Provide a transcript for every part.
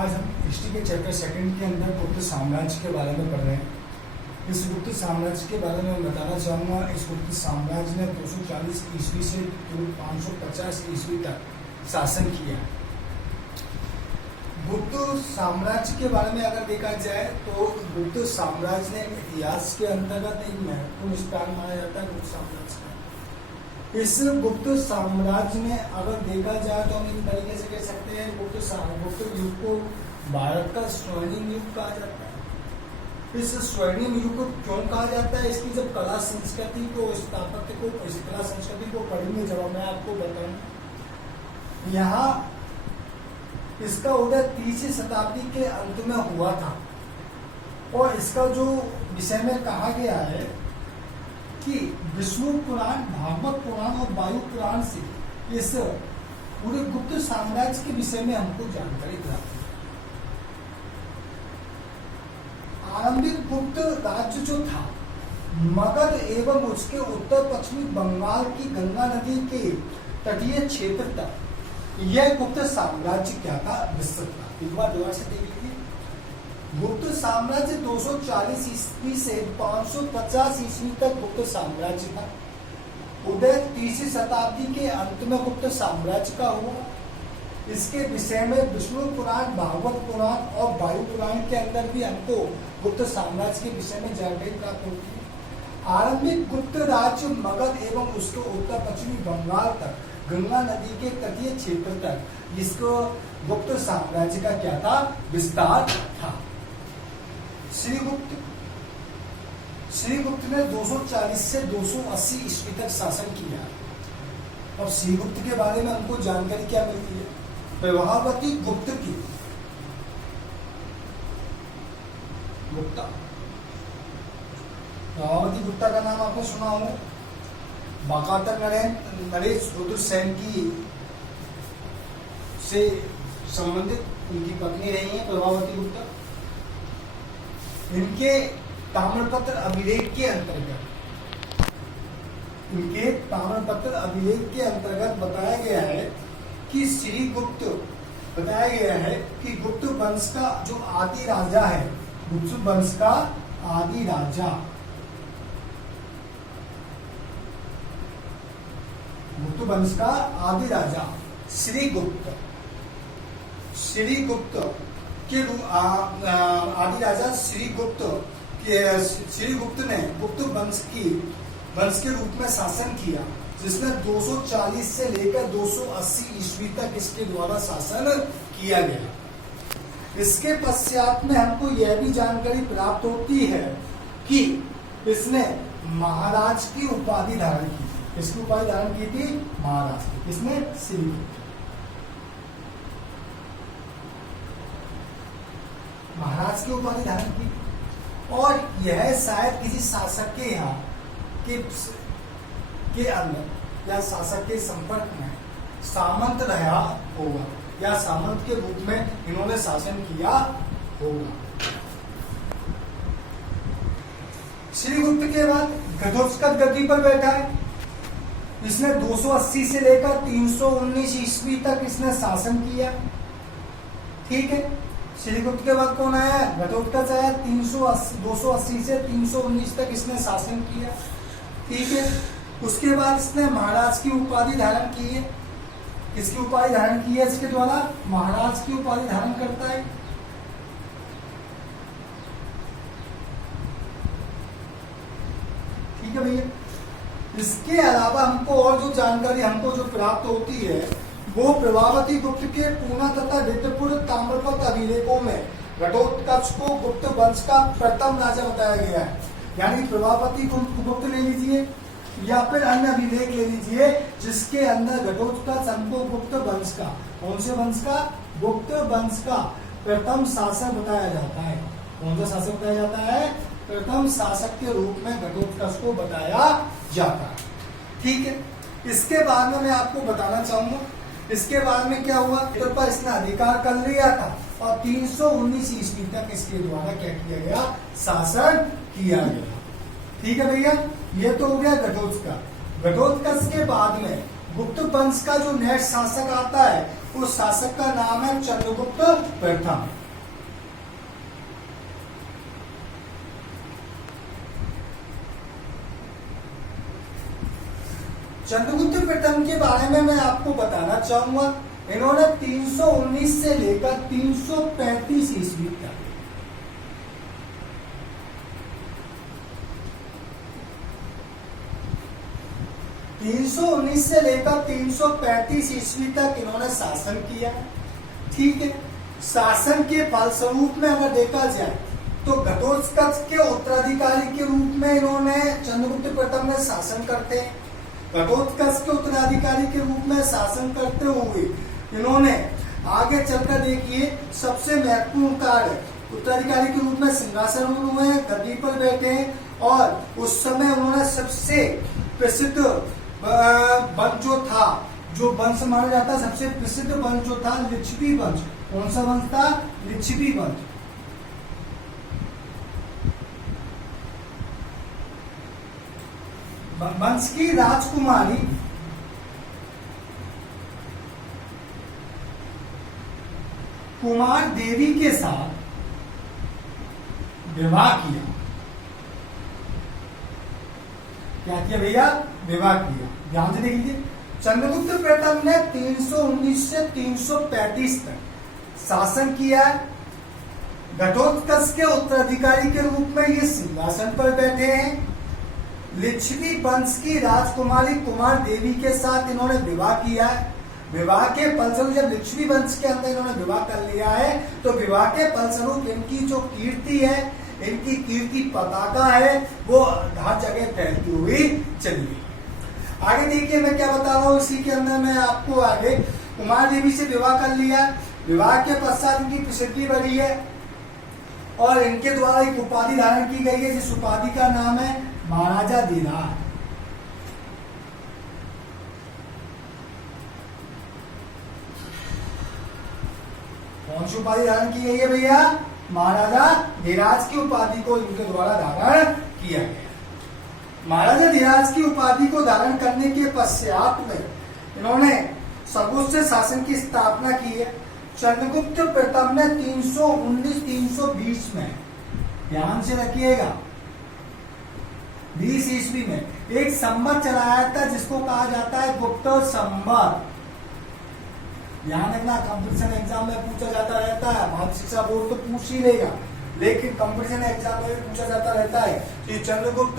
आज हम हिस्ट्री के चैप्टर सेकंड के अंदर गुप्त साम्राज्य के बारे में पढ़ रहे हैं। इस गुप्त साम्राज्य के बारे में बताना चाहूँगा। इस गुप्त साम्राज्य ने 240 ईस्वी से 550 ईस्वी तक शासन किया। गुप्त साम्राज्य के बारे में अगर देखा जाए तो गुप्त साम्राज्य ने इतिहास के अंतर्गत एक महत्वपूर्ण स्थान माना जाता है। गुप्त साम्राज्य का इस गुप्त साम्राज्य में अगर देखा जाए तो हम इन तरीके से कह सकते हैं गुप्त युग को भारत का स्वर्णिम युग कहा जाता है। इस स्वर्णिम युग को क्यों कहा जाता है? इसकी जब कला संस्कृति को, स्थापत्य को, इस कला संस्कृति को पढ़ेंगे जब मैं आपको बताऊं। यहाँ इसका उदय 30वीं शताब्दी के अंत में हुआ था और इसका जो विषय में कहा गया है कि विष्णु पुराण, भागवत पुराण और वायु पुराण से इस पूरे गुप्त साम्राज्य के विषय में हमको जानकारी प्राप्त है। आरंभिक गुप्त राज्य जो था मगध एवं उसके उत्तर पश्चिमी बंगाल की गंगा नदी के तटीय क्षेत्र तक यह गुप्त साम्राज्य क्या था? विस्तृत था। एक बार दोबारा से देख लीजिए। गुप्त साम्राज्य 240 ईस्वी से 550 ईस्वी तक गुप्त साम्राज्य था। उदय 30वीं शताब्दी के अंत में गुप्त साम्राज्य का हुआ। इसके विषय में विष्णु पुराण, भागवत पुराण और वायु पुराण के अंदर भी हमको गुप्त साम्राज्य के विषय में जानकारी प्राप्त होती है। आरंभिक गुप्त राज्य मगध एवं उसके उत्तर पश्चिमी बंगाल तक गंगा नदी के तटीय क्षेत्र तक इसको गुप्त साम्राज्य का क्या था? विस्तार था। श्रीगुप्त ने 240 से 280 ईस्वी तक शासन किया। और श्रीगुप्त के बारे में हमको जानकारी क्या मिलती है? प्रभावती गुप्त की प्रभावती गुप्ता का नाम आपने सुना होगा। बाकातर नरेश रुद्र सेन की से संबंधित उनकी पत्नी रही है प्रभावती गुप्ता। इनके ताम्रपत्र अभिलेख के अंतर्गत बताया गया है कि श्रीगुप्त गुप्त वंश का जो आदि राजा है, गुप्त वंश का आदि राजा श्रीगुप्त के आदि राजा श्रीगुप्त ने गुप्त वंश के रूप में शासन किया, जिसने 240 से लेकर 280 ईस्वी तक इसके द्वारा शासन किया गया। इसके पश्चात में हमको यह भी जानकारी प्राप्त होती है कि इसने महाराज की उपाधि धारण की थी। किसकी उपाधि धारण की थी? महाराज की। इसने श्रीगुप्त महाराज की उपाधि धारण की। और यह शायद किसी शासक के यहाँ के अंदर या शासक के संपर्क में सामंत रहा होगा या सामंत के रूप में इन्होंने शासन किया होगा। श्रीगुप्त के बाद घटोत्कच गद्दी पर बैठा है। इसने 280 से लेकर 319 ईस्वी तक इसने शासन किया। ठीक है। श्रीगुप्त के बाद कौन आया? घटोत्कच आया। 280 से 319 तक इसने शासन किया। ठीक है। उसके बाद इसने महाराज की उपाधि धारण की है। किसकी उपाधि धारण की है? इसके द्वारा महाराज की उपाधि धारण करता है। ठीक है भैया। इसके अलावा हमको और जो जानकारी हमको जो प्राप्त होती है वो प्रभावती गुप्त के पूना तथा रिद्धपुर ताम्रपत्र अभिलेखों में घटोत्कच को गुप्त वंश का प्रथम राजा बताया गया है। यानी प्रभावती गुप्त ले लीजिए या फिर अन्य अभिलेख ले लीजिए जिसके अंदर घटोत्कच हमको गुप्त वंश का, कौन से वंश का? गुप्त वंश का प्रथम शासक बताया जाता है। कौन सा शासक बताया जाता है? प्रथम शासक के रूप में घटोत्कच को बताया जाता है। ठीक है। इसके बाद में मैं आपको बताना चाहूंगा इसके बाद में क्या हुआ। पर इसने अधिकार कर लिया था और 319 ईस्वी तक इसके द्वारा क्या किया गया? शासन किया गया। ठीक है भैया। ये तो हो गया घटोत्कच। घटोत्कच के बाद में गुप्त वंश का जो नेक्स्ट शासक आता है उस शासक का नाम है चंद्रगुप्त प्रथम। चंद्रगुप्त प्रथम के बारे में मैं आपको बताना चाहूंगा, इन्होंने 319 से लेकर 335 ईस्वी तक 319 से लेकर 335 ईस्वी तक इन्होंने शासन किया। ठीक है, शासन के फलस्वरूप में अगर देखा जाए तो घटोत्कच के उत्तराधिकारी के रूप में इन्होंने चंद्रगुप्त प्रथम ने शासन करते हैं। घटोत्कच के उत्तराधिकारी के रूप में शासन करते हुए इन्होंने आगे चलकर देखिए सबसे महत्वपूर्ण कार्य, उत्तराधिकारी के रूप में सिंहासन हुए, गद्दी पर बैठे और उस समय उन्होंने सबसे प्रसिद्ध वंश जो था, जो वंश माना जाता है सबसे प्रसिद्ध वंश जो था लिच्छवी वंश। कौन सा वंश था? लिच्छवी वंश। वंश की राजकुमारी कुमार देवी के साथ विवाह किया। क्या किया भैया? विवाह किया। ध्यान से देख लीजिए, चंद्रगुप्त प्रथम ने 319 से 335 तक शासन किया। घटोत्कच के उत्तराधिकारी के रूप में ये सिंहासन पर बैठे हैं। लिच्छवी वंश की राजकुमारी कुमार देवी के साथ इन्होंने विवाह किया है। विवाह के फलस्वरूप जब लिच्छवी वंश के अंदर इन्होंने विवाह कर लिया है तो विवाह के फलस्वरूप इनकी जो कीर्ति है, इनकी कीर्ति पताका है, वो हर जगह फैलती हुई चली गई। आगे देखिए मैं क्या बता रहा हूँ, इसी के अंदर मैं आपको आगे कुमार देवी से विवाह कर लिया। विवाह के पश्चात इनकी प्रसिद्धि बढ़ी है और इनके द्वारा एक उपाधि धारण की गई है, जिस उपाधि का नाम है महाराजा धीराज। कौन सी उपाधि धारण की गई है भैया? महाराजा धीराज की उपाधि को इनके द्वारा धारण किया गया। महाराजा धीराज की उपाधि को धारण करने के पश्चात में इन्होंने सर्वोच्च शासन की स्थापना की है। चंद्रगुप्त प्रथम ने 319-320 में, ध्यान से रखिएगा, 20 ईस्वी में एक संवत चलाया था जिसको कहा जाता है गुप्त संवत। ध्यान रखना, कंपटीशन एग्जाम में पूछा जाता रहता है, माध्यमिक शिक्षा बोर्ड तो पूछ ही लेगा, लेकिन कंपटीशन एग्जाम में भी पूछा जाता रहता है कि चंद्रगुप्त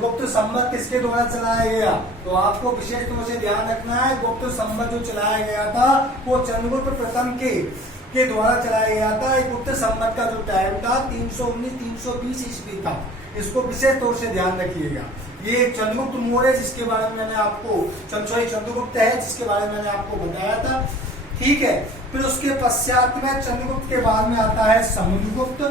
गुप्त संवत किसके द्वारा चलाया गया। तो आपको विशेष तौर से ध्यान रखना है, गुप्त संवत जो चलाया गया था वो चंद्रगुप्त प्रथम के द्वारा चलाया गया था। गुप्त संवत का जो टाइम था 319-320 ईस्वी था। इसको विशेष तौर से ध्यान रखिएगा। ये चंद्रगुप्त मौर्य जिसके बारे में मैंने आपको चंद्रगुप्त है जिसके बारे में मैंने आपको बताया था। ठीक है, फिर उसके पश्चात में चंद्रगुप्त के बाद में आता है समुद्रगुप्त।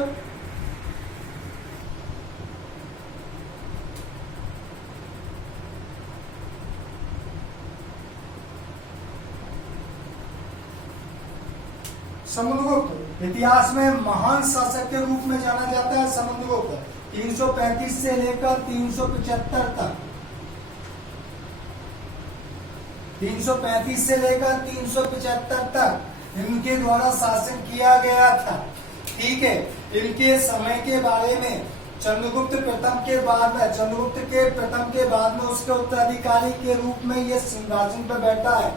समुद्रगुप्त इतिहास में महान शासक के रूप में जाना जाता है। समुद्रगुप्त 335 से लेकर 375 तक, 335 से लेकर 375 तक इनके द्वारा शासन किया गया था। ठीक है, इनके समय के बारे में चंद्रगुप्त प्रथम के बाद में, चंद्रगुप्त के प्रथम के बाद में उसके उत्तराधिकारी के रूप में यह सिंहासन पर बैठा है।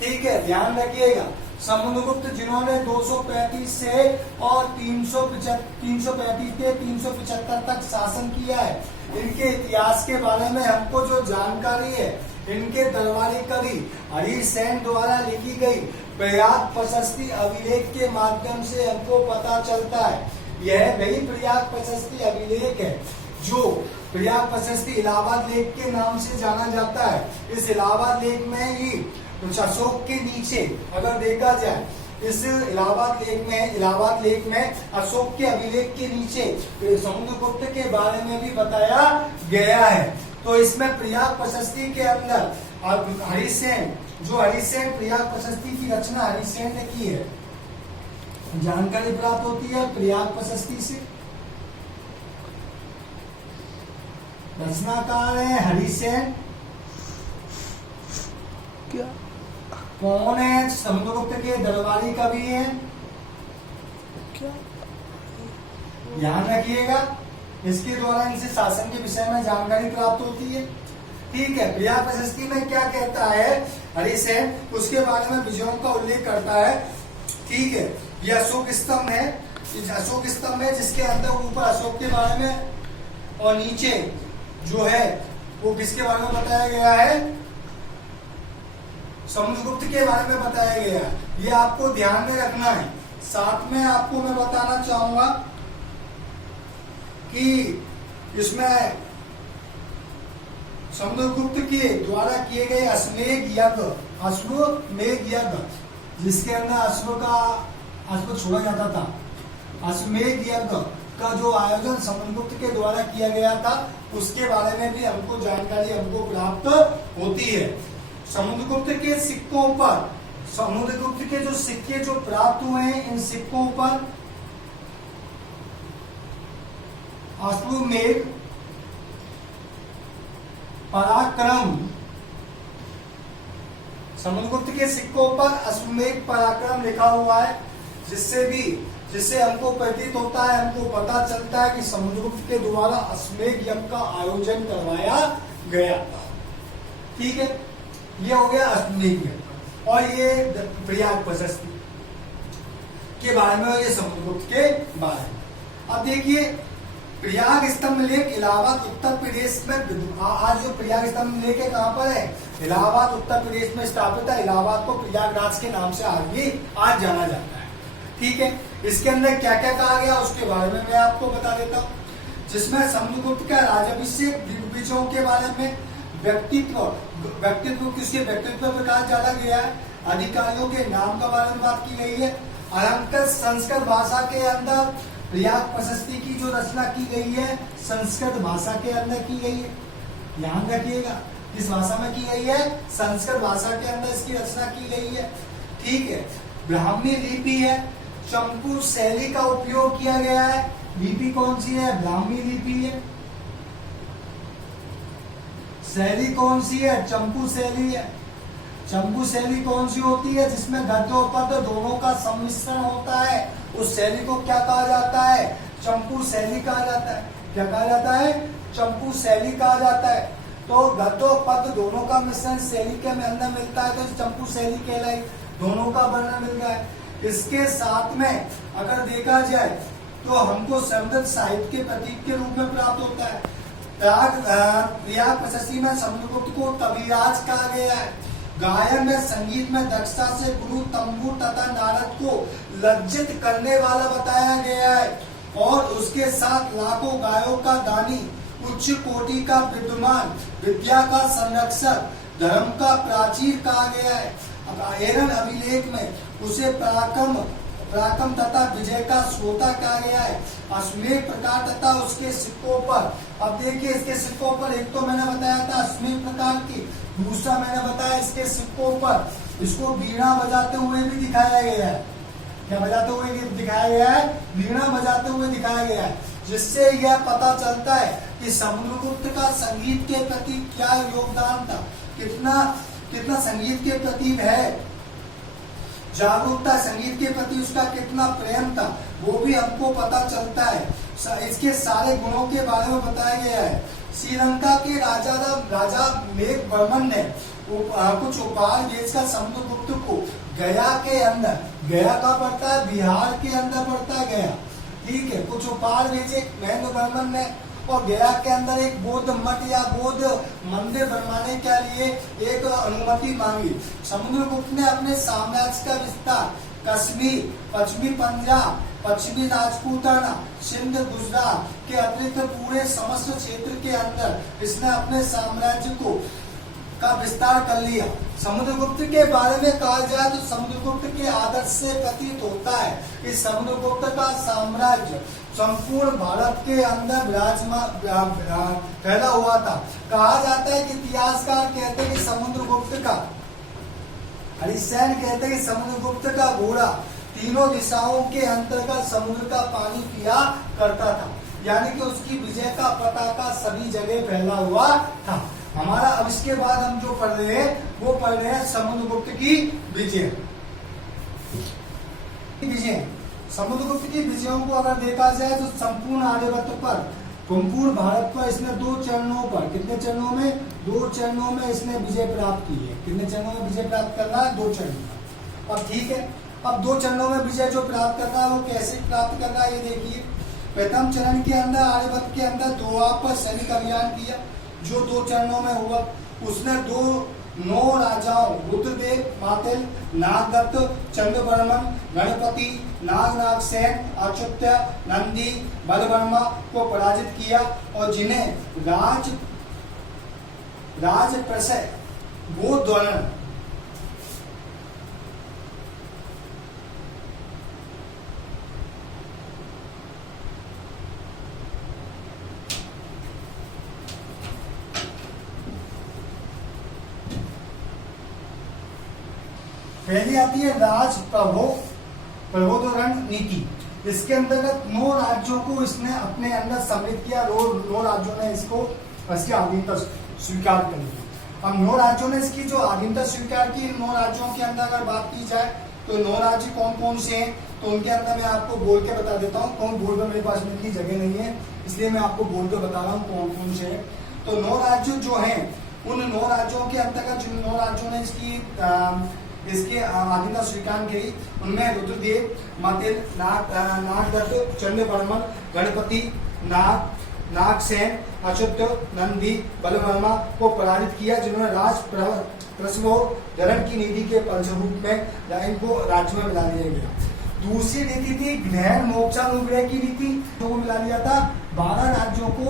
ठीक है, ध्यान रखिएगा, समुद्रगुप्त जिन्होंने 235 से और 335 से 375 तक शासन किया है। इनके इतिहास के बारे में हमको जो जानकारी है, इनके दरबारी कवि हरिसेन द्वारा लिखी गई प्रयाग प्रशस्ति अभिलेख के माध्यम से हमको पता चलता है। यह वही प्रयाग प्रशस्ति अभिलेख है जो प्रयाग प्रशस्ति इलाहाबाद लेख के नाम से जाना जाता है। इस इलाहाबाद लेख में ही अशोक के नीचे अगर देखा जाए, इस इलाहाबाद लेख में अशोक के अभिलेख के नीचे समुद्रगुप्त के बारे में भी बताया गया है। तो इसमें प्रयाग प्रशस्ति के अंदर हरिसेन प्रयाग प्रशस्ति की रचना हरिसेन ने की है। जानकारी प्राप्त होती है प्रयाग प्रशस्ति से। रचनाकार है हरिसेन। क्या कौन है समुद्रगुप्त के दरबारी कवि है? ध्यान रखिएगा, इसके द्वारा इनसे शासन के विषय में जानकारी प्राप्त होती है। ठीक है, प्रयाग प्रशस्ति में क्या कहता है हरिसेन, उसके बारे में विजयों का उल्लेख करता है। ठीक है, ये अशोक स्तंभ है, अशोक स्तंभ है जिसके अंदर ऊपर अशोक के बारे में और नीचे जो है वो किसके बारे में बताया गया है? समुद्रगुप्त के बारे में बताया गया है। ये आपको ध्यान में रखना है। साथ में आपको मैं बताना चाहूंगा कि इसमें समुद्रगुप्त के द्वारा किए गए अश्वमेध यज्ञ, जिसके अंदर अश्व छोड़ा जाता था, अश्वमेध यज्ञ का जो आयोजन समुद्रगुप्त के द्वारा किया गया था, उसके बारे में भी हमको जानकारी हमको प्राप्त होती है। समुद्रगुप्त के सिक्कों पर, समुद्रगुप्त के जो सिक्के जो प्राप्त हुए हैं, इन सिक्कों पर अश्वमेध पराक्रम, समुद्रगुप्त के सिक्कों पर अश्वमेध पराक्रम लिखा हुआ है, जिससे हमको प्रतीत होता है, हमको पता चलता है कि समुद्रगुप्त के द्वारा अश्वमेध यज्ञ का आयोजन करवाया गया था। ठीक है, ये हो गया अश्वमेध यज्ञ। और ये प्रयाग प्रशस्ति के बारे में, ये समुद्रगुप्त के बारे में। अब देखिए, प्रयाग स्तंभ लेख इलाहाबाद उत्तर प्रदेश में, आज जो प्रयाग स्तंभ लेख है कहाँ पर है? इलाहाबाद उत्तर प्रदेश में स्थापित है। इलाहाबाद को प्रयागराज के नाम से आज जाना जाता है। ठीक है, इसके अंदर क्या क्या कहा गया उसके बारे में मैं आपको बता देता हूँ, जिसमें समुद्रगुप्त का राजाभिषेक दिग्विजयों के बारे में, व्यक्तित्व किसके व्यक्तित्व पर प्रकाश डाला गया है, अधिकारियों के नाम का बारे में बात की गई है। अलंकृत संस्कृत भाषा के अंदर प्रयाग प्रशस्ति की जो रचना की गई है, संस्कृत भाषा के अंदर की गई है। ध्यान रखिएगा, किस भाषा में की गई है? संस्कृत भाषा के अंदर इसकी रचना की गई है। ठीक है, ब्राह्मी लिपि है, चंपू शैली का उपयोग किया गया है। लिपि कौन सी है? ब्राह्मी लिपि है। शैली कौन सी है? चंपू शैली है। चंपू शैली कौन सी होती है? जिसमें गद्य और पद्य दोनों का सम्मिश्रण होता है, उस शैली को क्या कहा जाता है? चंपू शैली कहा जाता है। क्या कहा जाता है? चंपू शैली कहा जाता है। तो गद्य और पद्य दोनों का मिश्रण शैली के अंदर मिलता है, तो चंपू शैली कहलाई, दोनों का वर्णन मिल गया है। इसके साथ में अगर देखा जाए तो हमको समृद्ध साहित्य के प्रतीक के रूप में प्राप्त होता है। प्रयाग प्रशस्ति में समुद्रगुप्त को कविराज कहा गया है। गायन में, संगीत में दक्षता से गुरु, तंबू तथा नारद को लज्जित करने वाला बताया गया है, और उसके साथ लाखों गायों का दानी, उच्च कोटि का विद्वान, विद्या का संरक्षक, धर्म का प्राचीर कहा गया है। अब एरन अभिलेख में उसे पराक्रम तथा विजय का श्रोता कहा गया है। अश्वमेध प्रकार तथा उसके सिक्कों पर, अब देखिए इसके सिक्कों पर, एक तो मैंने बताया था अश्वमेध प्रकार की, दूसरा मैंने बताया इसके सिक्कों पर इसको वीणा बजाते हुए भी दिखाया गया है। क्या बजाते हुए दिखाया गया है? वीणा बजाते हुए दिखाया गया है, जिससे यह पता चलता है कि समुद्रगुप्त का संगीत के प्रति क्या योगदान था, कितना संगीत के प्रति है जागरूकता, संगीत के प्रति उसका कितना प्रेम था, वो भी हमको पता चलता है। इसके सारे गुणों के बारे में बताया गया है। श्रीलंका के राजा मेघवर्मन ने कुछ उपहार भेजकर समुद्रगुप्त को गया के अंदर, गया का पड़ता है बिहार के अंदर पड़ता है गया, ठीक है, कुछ उपहार भेजे मेघवर्मन ने, और गया के अंदर एक बौद्ध मठ या बौद्ध मंदिर बनवाने के लिए एक अनुमति मांगी। समुद्रगुप्त ने अपने साम्राज्य का विस्तार कश्मीर, पश्चिमी पंजाब, पश्चिमी राजपूताना, सिंध, गुजरात के अतिरिक्त पूरे समस्त क्षेत्र के अंदर इसने अपने साम्राज्य का विस्तार कर लिया। समुद्रगुप्त के बारे में कहा जाए तो समुद्रगुप्त के आदर्श से प्रतीत होता है कि समुद्रगुप्त का साम्राज्य संपूर्ण भारत के अंदर फैला हुआ था। कहा जाता है कि इतिहासकार कहते हैं कि समुद्रगुप्त का, हरिसेन कहते हैं कि समुद्रगुप्त का घोड़ा तीनों दिशाओं के अंतर्गत समुद्र का पानी पिया करता था, यानी कि उसकी विजय का पताका सभी जगह फैला हुआ था। हमारा अब इसके बाद हम जो पढ़ रहे हैं वो पढ़ रहे हैं समुद्रगुप्त की विजय। समुद्रगुप्त की विजयों को अगर देखा जाए तो संपूर्ण आर्यभट्ट पर, संपूर्ण भारत पर इसने 2 चरणों पर, कितने चरणों में, 2 चरणों में इसने विजय प्राप्त की है। कितने चरणों में विजय प्राप्त करना है, 2 चरणों में। अब ठीक है, अब 2 चरणों में विजय जो प्राप्त करना है वो कैसे प्राप्त करना है ये देखिए। प्रथम चरण के अंदर आर्यभट्ट के अंदर दोआ पर सैनिक अभियान किया जो 2 चरणों में हुआ। उसने 9 राजाओं रुद्रदेव, मातिल, नागदत्त, चंद्रवर्मन, गणपति, नागसेन, अच्युत्य, नंदी, बलवर्मा को पराजित किया और जिन्हें राजप्रशय गोद्वर्ण पहली आती है राज प्रबोधन नीति। इसके अंतर्गत 9 राज्यों को इसने अपने अंदर सम्मिलित किया। 9 राज्यों ने इसकी अधीनता स्वीकार कर ली। अब 9 राज्यों ने इसकी जो अधीनता स्वीकार की, 9 राज्यों के अंदर अगर बात की जाए तो 9 राज्य कौन कौन से हैं, तो उनके अंदर मैं आपको बोल के बता देता हूँ। कौन बोल पर मेरे पास में इतनी जगह नहीं है, इसलिए मैं आपको बोल के बता रहा हूँ कौन कौन से हैं। तो 9 राज्य जो हैं, उन 9 राज्यों के अंतर्गत जिन 9 राज्यों ने इसके अधीनता स्वीकार की, उनमें रुद्रदेव, मातिल, नागदत्त, चंद्रवर्मन, गणपति, नागसेन, अच्युत, नंदी, बलवर्मा को पराजित किया, जिन्होंने प्रसवोधरण की नीति के फलस्वरूप में इनको राज्य में मिला दिया गया। दूसरी नीति थी ग्रहण मोक्षानुग्रह की नीति, जो मिला दिया था 12 राज्यों को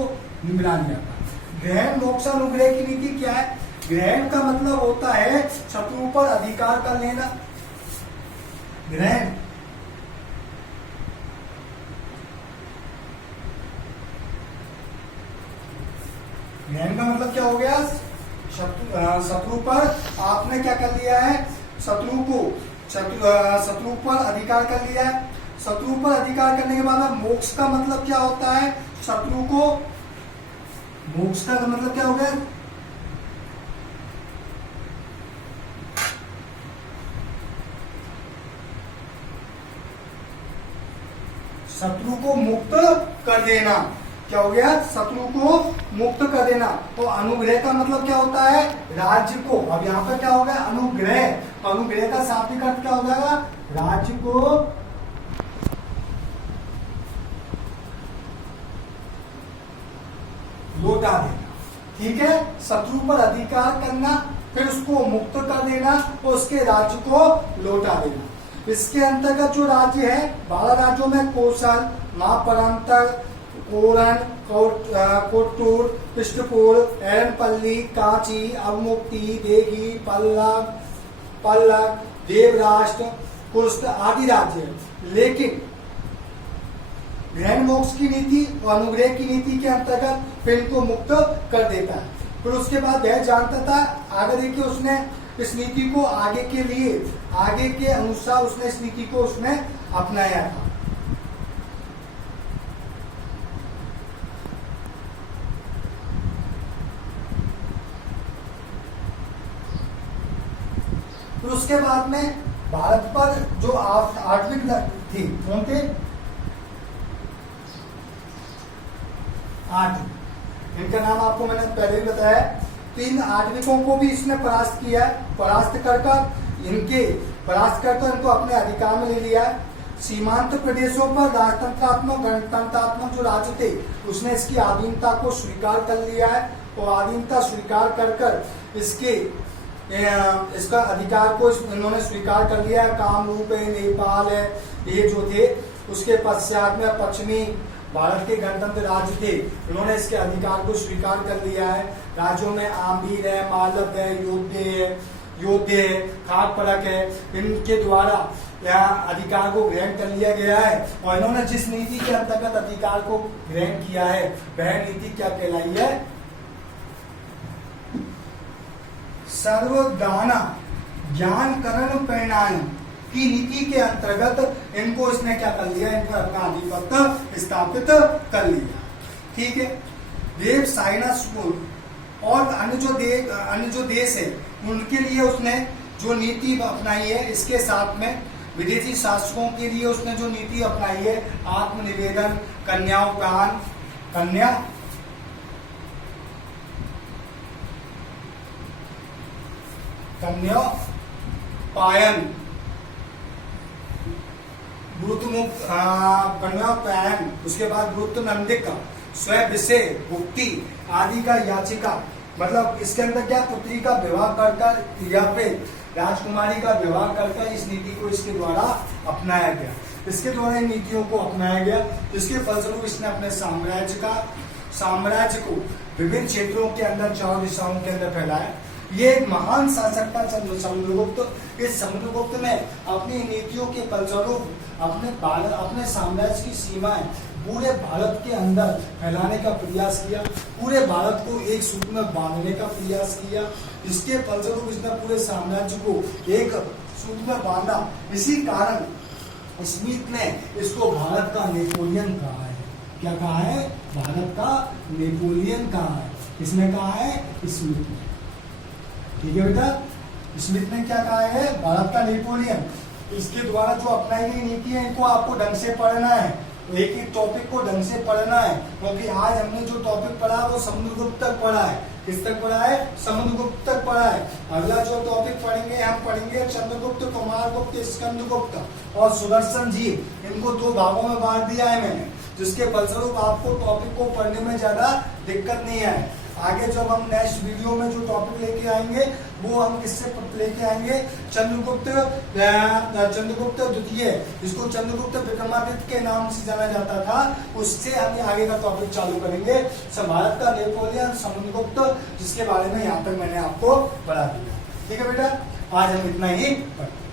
मिला दिया था। ग्रहण मोक्षानुग्रह की नीति क्या है? ग्रहण का मतलब होता है शत्रु पर अधिकार कर लेना। ग्रहण का मतलब क्या हो गया? शत्रु पर आपने क्या कर लिया है? शत्रु पर अधिकार कर लिया है। शत्रु पर अधिकार करने के बाद मोक्ष का मतलब क्या होता है? शत्रु को, मोक्ष का मतलब क्या हो गया? शत्रु को मुक्त कर देना। क्या हो गया? शत्रु को मुक्त कर देना। तो अनुग्रह का मतलब क्या होता है? राज्य को। अब यहाँ पर क्या हो गया? अनुग्रह। तो अनुग्रह का शाब्दिक अर्थ क्या हो जाएगा? राज्य को लौटा देना। ठीक है, शत्रु पर अधिकार करना, फिर उसको मुक्त कर देना और उसके राज्य को लौटा देना। इसके अंतर्गत जो राज्य है, 12 राज्यों में कौशल, महापरांतर, कोरन, कोट्टूर, पृष्ठपुर, एरनपल्ली, कांची, अवमुक्ति, देगी, पल्लव, देवराष्ट्र, कुष्ठ आदि राज्य है। लेकिन ग्रहण मोक्ष की नीति और अनुग्रह की नीति के अंतर्गत फिर इनको मुक्त कर देता है। फिर उसके बाद वह जानता था, आगे देखिए, उसने इस नीति को आगे के अनुसार उसने इस नीति को उसने अपनाया था। फिर उसके बाद में भारत पर जो आठवीं थी, कौन थे? 8। इनका नाम आपको मैंने पहले भी बताया। 3 आठविकों को भी इसने परास्त किया है। परास्त कर इनको अपने अधिकार में ले लिया है। सीमांत प्रदेशों पर राजतंत्रात्मक, गणतंत्रात्मक जो राज्य थे, उसने इसकी अधीनता को स्वीकार कर लिया है और अधीनता स्वीकार कर इसका अधिकार को इन्होंने स्वीकार कर लिया है। कामरूप है, नेपाल है, ये जो थे। उसके पश्चात में पश्चिमी भारत के गणतंत्र राज्य थे, उन्होंने इसके अधिकार को स्वीकार कर लिया है। राज्यों में आम्बीर है, मालव है, योद्धे है, खाकपलक है, इनके द्वारा यहाँ अधिकार को ग्रहण कर लिया गया है। और इन्होंने जिस नीति के अंतर्गत अधिकार को ग्रहण किया है, वह नीति क्या कहलाई है? सर्वदाना ज्ञानकरण परिणाम की नीति के अंतर्गत इनको इसने क्या कर लिया? इन पर अपना आधिपत्य स्थापित कर लिया। ठीक है, देव साइनस और अन्य जो देश है उनके लिए उसने जो नीति अपनाई है, इसके साथ में विदेशी शासकों के लिए उसने जो नीति अपनाई है, आत्मनिवेदन, कन्यापायन, कन्यापायन, उसके बाद वृत्तनंदिक, स्वविषय, भुक्ति आदि का याचिका, मतलब इसके अंदर क्या पुत्री का विवाह कर या फिर राजकुमारी का विवाह कर इस नीति को इसके द्वारा अपनाया गया। इसके द्वारा इन नीतियों को अपनाया गया। इसके फलस्वरूप इसने अपने साम्राज्य को विभिन्न क्षेत्रों के अंदर, चारों दिशाओं के अंदर फैलाया। ये एक महान शासक था समुद्रगुप्त। इस समुद्रगुप्त ने अपनी नीतियों के फलस्वरूप अपने साम्राज्य की सीमाएं पूरे भारत के अंदर फैलाने का प्रयास किया, पूरे भारत को एक सूत्र में बांधने का प्रयास किया। इसके फलस्वरूप इसने पूरे साम्राज्य को एक सूत्र में बांधा। इसी कारण स्मिथ ने इसको भारत का नेपोलियन कहा है। क्या कहा है? भारत का नेपोलियन कहा है। किसने कहा है? स्मिथ ने। ठीक है बेटा, स्मिथ ने क्या कहा है? भारत का नेपोलियन। इसके द्वारा जो अपनाई गई नीति है, इनको आपको ढंग से पढ़ना है, एक ही टॉपिक को ढंग से पढ़ना है, क्योंकि आज हमने जो टॉपिक पढ़ा वो समुद्रगुप्त तक पढ़ा है। किस तक पढ़ा है? समुद्रगुप्त तक पढ़ा है। अगला जो टॉपिक पढ़ेंगे हम पढ़ेंगे चंद्रगुप्त, कुमारगुप्त, स्कंदगुप्त और सुदर्शन जी। इनको 2 भागों में बांट दिया है मैंने, जिसके फलस्वरूप आपको टॉपिक को पढ़ने में ज्यादा दिक्कत नहीं है। आगे जब हम नेक्स्ट वीडियो में जो टॉपिक लेके आएंगे वो हम किससे लेके आएंगे? चंद्रगुप्त द्वितीय, जिसको चंद्रगुप्त विक्रमादित्य के नाम से जाना जाता था, उससे हम आगे का टॉपिक चालू करेंगे। भारत का नेपोलियन, समुद्रगुप्त, जिसके बारे में यहाँ तक मैंने आपको बता दिया। ठीक है बेटा, आज हम इतना ही पढ़ते हैं।